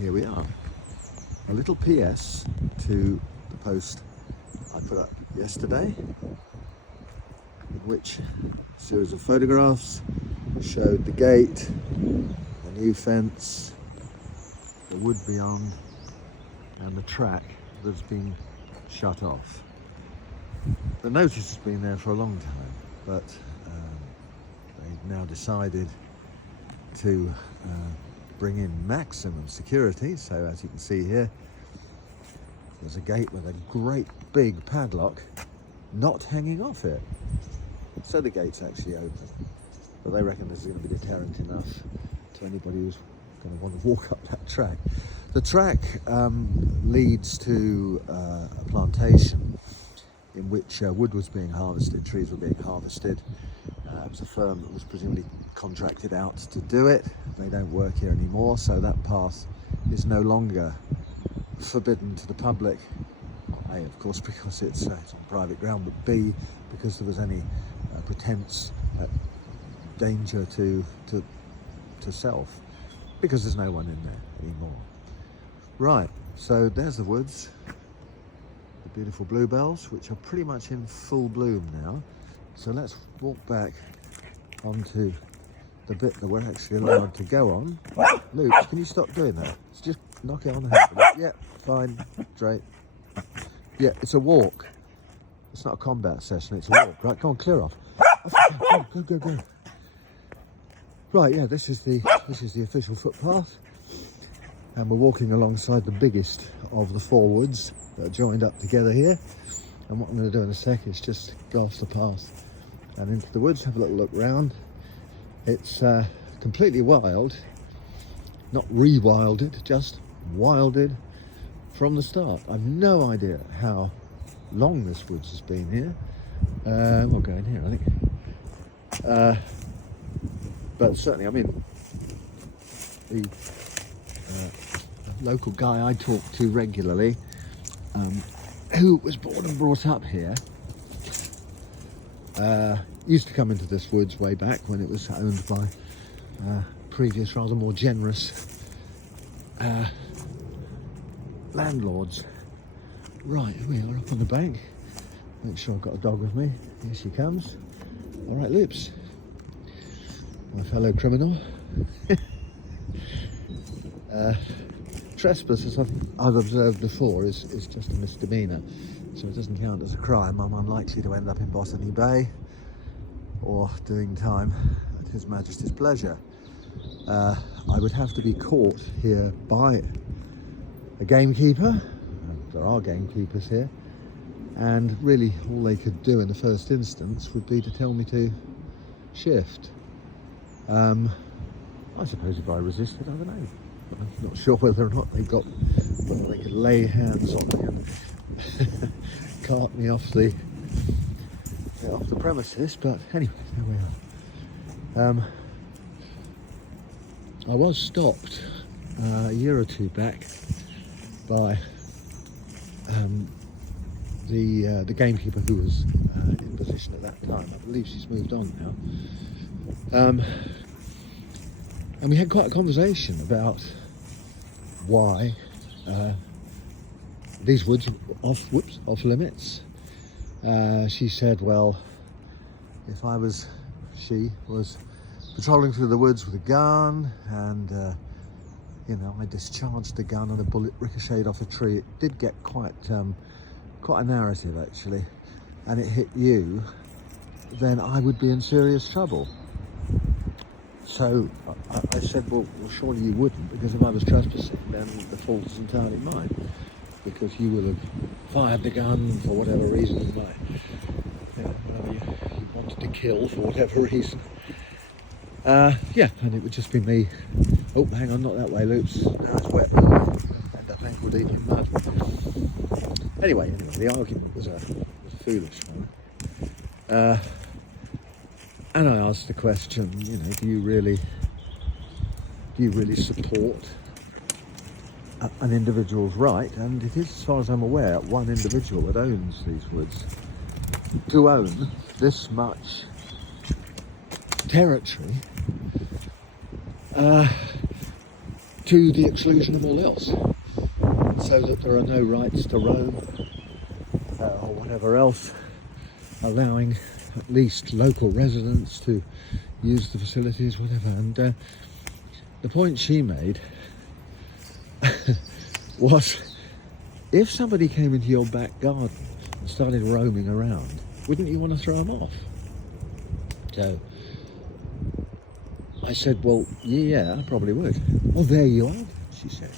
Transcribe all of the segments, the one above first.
here we are. A little PS to the post I put up yesterday, in which a series of photographs showed the gate, the new fence, the wood beyond, and the track that's been shut off. The notice has been there for a long time, but they've now decided to bring in maximum security. So as you can see here, there's a gate with a great big padlock not hanging off it. So the gate's actually open, but they reckon this is going to be deterrent enough to anybody who's going to want to walk up that track. The track leads to a plantation in which wood was being harvested, trees were being harvested. It was a firm that was presumably contracted out to do it. They don't work here anymore, so that path is no longer forbidden to the public. A, of course, because it's on private ground, but B, because there was any pretense danger to self, because there's no one in there anymore. Right, so there's the woods, the beautiful bluebells, which are pretty much in full bloom now. So let's walk back onto the bit that we're actually allowed to go on. Luke, can you stop doing that? Let's just knock it on the head. Yeah, fine, straight. Yeah, it's a walk. It's not a combat session, it's a walk. Right, come on, clear off. Go. Right, yeah, this is the official footpath. And we're walking alongside the biggest of the four woods that are joined up together here. And what I'm going to do in a sec is just go off the path and into the woods, have a little look round. It's completely wild, not rewilded, just wilded from the start. I've no idea how long this woods has been here. We'll go in here, I think. But certainly, I mean, the local guy I talk to regularly, who was born and brought up here, used to come into this woods way back when it was owned by previous, rather more generous landlords. Right, here we are up on the bank. Make sure I've got a dog with me. Here she comes. All right, Loops, my fellow criminal. Trespass, as I've observed before, is just a misdemeanor, so it doesn't count as a crime. I'm unlikely to end up in Botany Bay or doing time at His Majesty's pleasure. I would have to be caught here by a gamekeeper, and there are gamekeepers here, and really all they could do in the first instance would be to tell me to shift. I suppose if I resisted, I don't know. I'm not sure whether or not they could lay hands on me and cart me off the premises, but anyway, there we are. I was stopped a year or two back by the gamekeeper who was in position at that time. I believe she's moved on now. And we had quite a conversation about why these woods were off limits. She said, well, if she was patrolling through the woods with a gun and I discharged the gun and a bullet ricocheted off a tree, it did get quite a narrative actually, and it hit you, then I would be in serious trouble. So I said, well, surely you wouldn't, because if I was trespassing, then the fault is entirely mine, because you will have fired the gun for whatever reason, whatever you wanted to kill for whatever reason. Yeah, and it would just be me. Oh, hang on, not that way, Loops. Now it's wet. End up ankle deep in mud. Anyway, the argument was a foolish one. And I asked the question, do you really support an individual's right? And it is, as far as I'm aware, one individual that owns these woods. To own this much territory to the exclusion of all else, so that there are no rights to roam or whatever else, allowing at least local residents to use the facilities, whatever. And the point she made was, if somebody came into your back garden and started roaming around, wouldn't you want to throw them off? So I said, well, yeah, I probably would. Well, there you are, she said.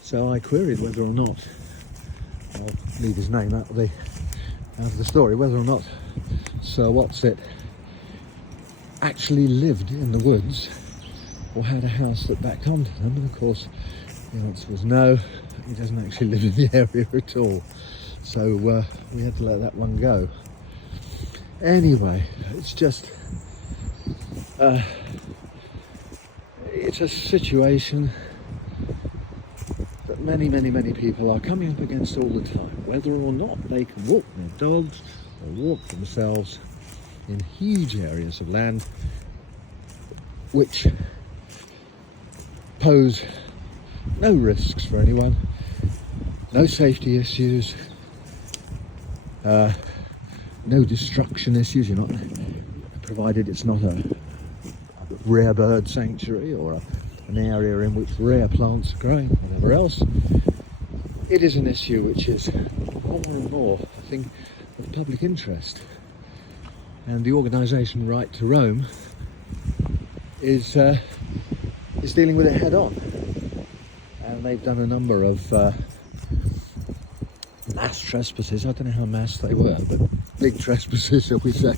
So I queried whether or not, I'll leave his name out of the story, whether or not Sir Whatsit actually lived in the woods or had a house that backed onto them. And of course, the answer was no, he doesn't actually live in the area at all. So we had to let that one go. Anyway, it's just, it's a situation that many people are coming up against all the time, whether or not they can walk their dogs or walk themselves in huge areas of land which pose no risks for anyone, no safety issues, no destruction issues. You're not, provided it's not a rare bird sanctuary or an area in which rare plants are growing, whatever else. It is an issue which is more and more, I think, of public interest. And the organisation Right to Roam is dealing with it head on. And they've done a number of mass trespasses. I don't know how mass they were, but big trespasses, shall we say.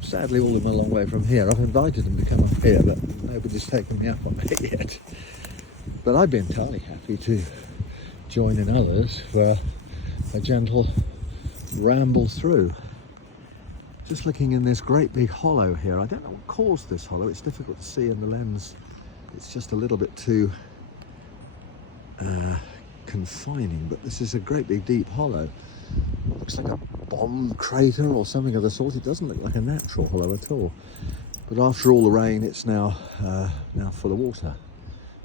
Sadly, all of them a long way from here. I've invited them to come up here, but nobody's taken me up on it yet. But I'd be entirely happy to join in others for a gentle ramble through. Just looking in this great big hollow here. I don't know what caused this hollow. It's difficult to see in the lens. It's just a little bit too confining, but this is a great big deep hollow. Looks like a bomb crater or something of the sort. It doesn't look like a natural hollow at all. But after all the rain, it's now full of water.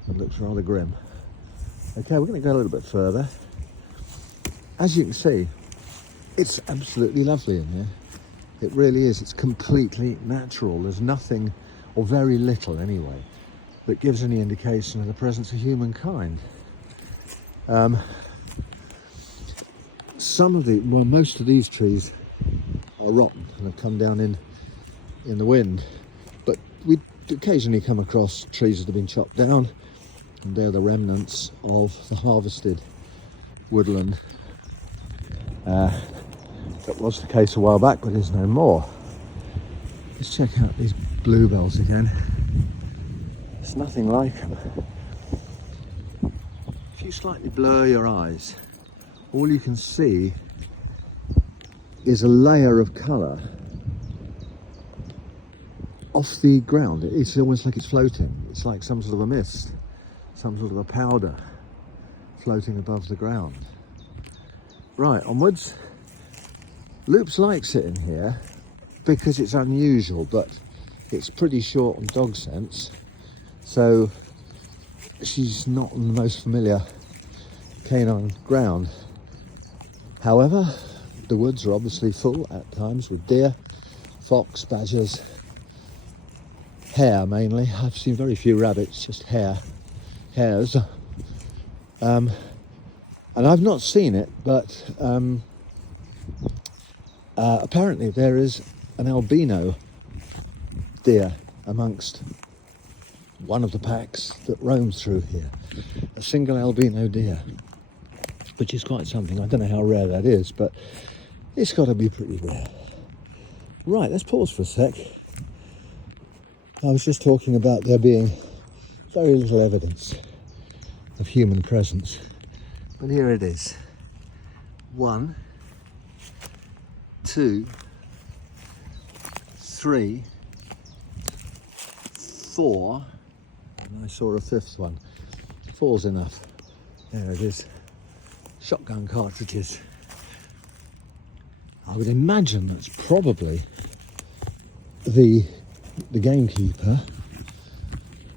It looks rather grim. Okay, we're going to go a little bit further. As you can see, it's absolutely lovely in here. It really is. It's completely natural. There's nothing, or very little anyway, that gives any indication of the presence of humankind. Most of these trees are rotten and have come down in the wind, but we occasionally come across trees that have been chopped down, and they're the remnants of the harvested woodland. That was the case a while back, but is no more. Let's check out these bluebells again. There's nothing like them. If you slightly blur your eyes, all you can see is a layer of colour off the ground. It's almost like it's floating. It's like some sort of a mist, some sort of a powder floating above the ground. Right, onwards. Loops likes it in here because it's unusual, but it's pretty short on dog scents, so she's not on the most familiar canine ground. However, the woods are obviously full at times with deer, fox, badgers, hare mainly. I've seen very few rabbits, just hares. And I've not seen it, but apparently there is an albino deer amongst one of the packs that roams through here. A single albino deer, which is quite something. I don't know how rare that is, but it's got to be pretty rare. Right, let's pause for a sec. I was just talking about there being very little evidence of human presence, but here it is. 1, 2, 3, 4, and I saw a 5th one. 4's enough. There it is. Shotgun cartridges. I would imagine that's probably the gamekeeper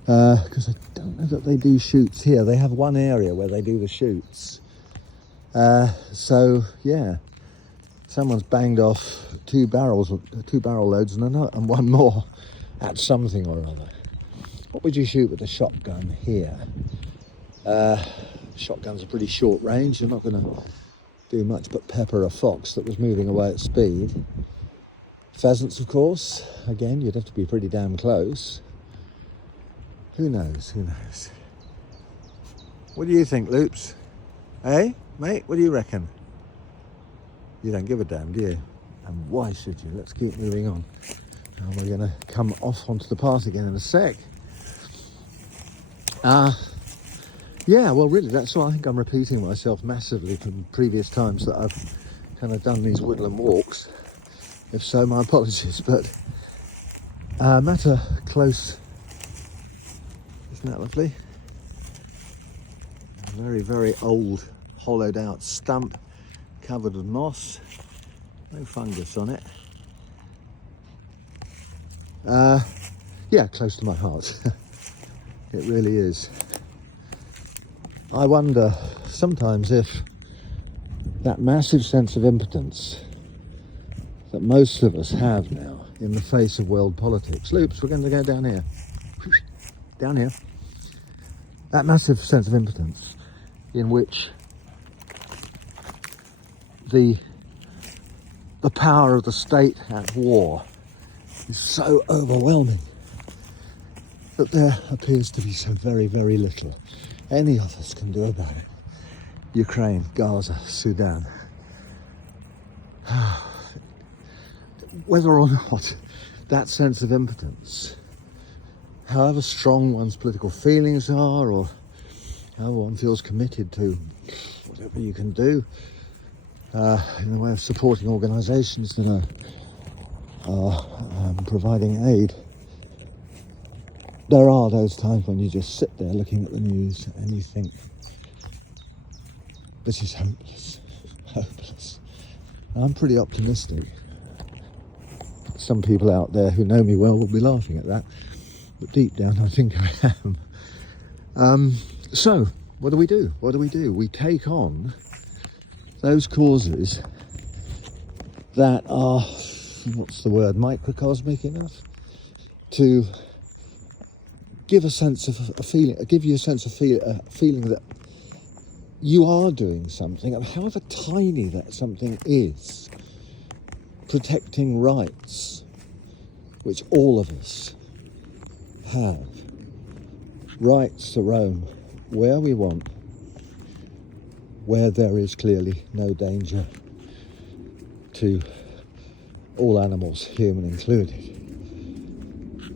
because I don't know that they do shoots here. They have one area where they do the shoots. So yeah, someone's banged off two barrel loads and one more at something or other. What would you shoot with a shotgun here? Shotguns are pretty short range. You're not going to do much but pepper a fox that was moving away at speed. Pheasants, of course. Again, you'd have to be pretty damn close. Who knows? Who knows? What do you think, Loops? Hey, mate, what do you reckon? You don't give a damn, do you? And why should you? Let's keep moving on. Now we're going to come off onto the path again in a sec. Yeah, well, really, that's why I think I'm repeating myself massively from previous times that I've kind of done these woodland walks. If so, my apologies, but matter close. Isn't that lovely? A very, very old, hollowed out stump covered with moss. No fungus on it. Yeah, close to my heart. It really is. I wonder sometimes if that massive sense of impotence that most of us have now in the face of world politics. Loops, we're going to go down here. Down here. That massive sense of impotence in which the power of the state at war is so overwhelming that there appears to be so very, very little any of us can do about it. Ukraine, Gaza, Sudan. Whether or not that sense of impotence, however strong one's political feelings are, or however one feels committed to whatever you can do in the way of supporting organisations that are providing aid, there are those times when you just sit there looking at the news and you think, this is hopeless, hopeless. And I'm pretty optimistic. Some people out there who know me well will be laughing at that, but deep down I think I am. So, what do we do? What do we do? We take on those causes that are, what's the word, microcosmic enough to give a sense of a feeling, give you a sense of feeling that you are doing something, however tiny that something is, protecting rights, which all of us have. Rights to roam where we want, where there is clearly no danger to all animals, human included.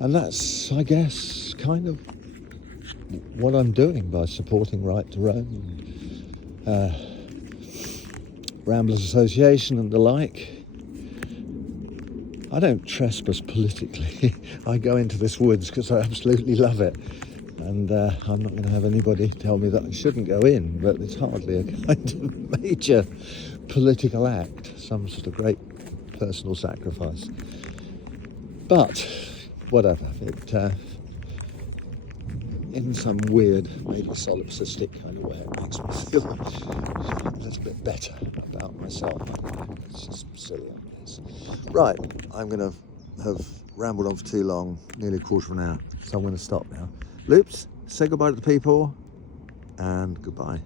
And that's, I guess, kind of what I'm doing by supporting Right to Roam, Ramblers Association and the like. I don't trespass politically. I go into this woods because I absolutely love it. And I'm not going to have anybody tell me that I shouldn't go in, but it's hardly a kind of major political act, some sort of great personal sacrifice. But whatever, it in some weird, maybe solipsistic kind of way, it makes me feel a little bit better about myself. It's just silly, I guess. Right, I'm going to have rambled on for too long, nearly a quarter of an hour, so I'm going to stop now. Loops, say goodbye to the people, and goodbye.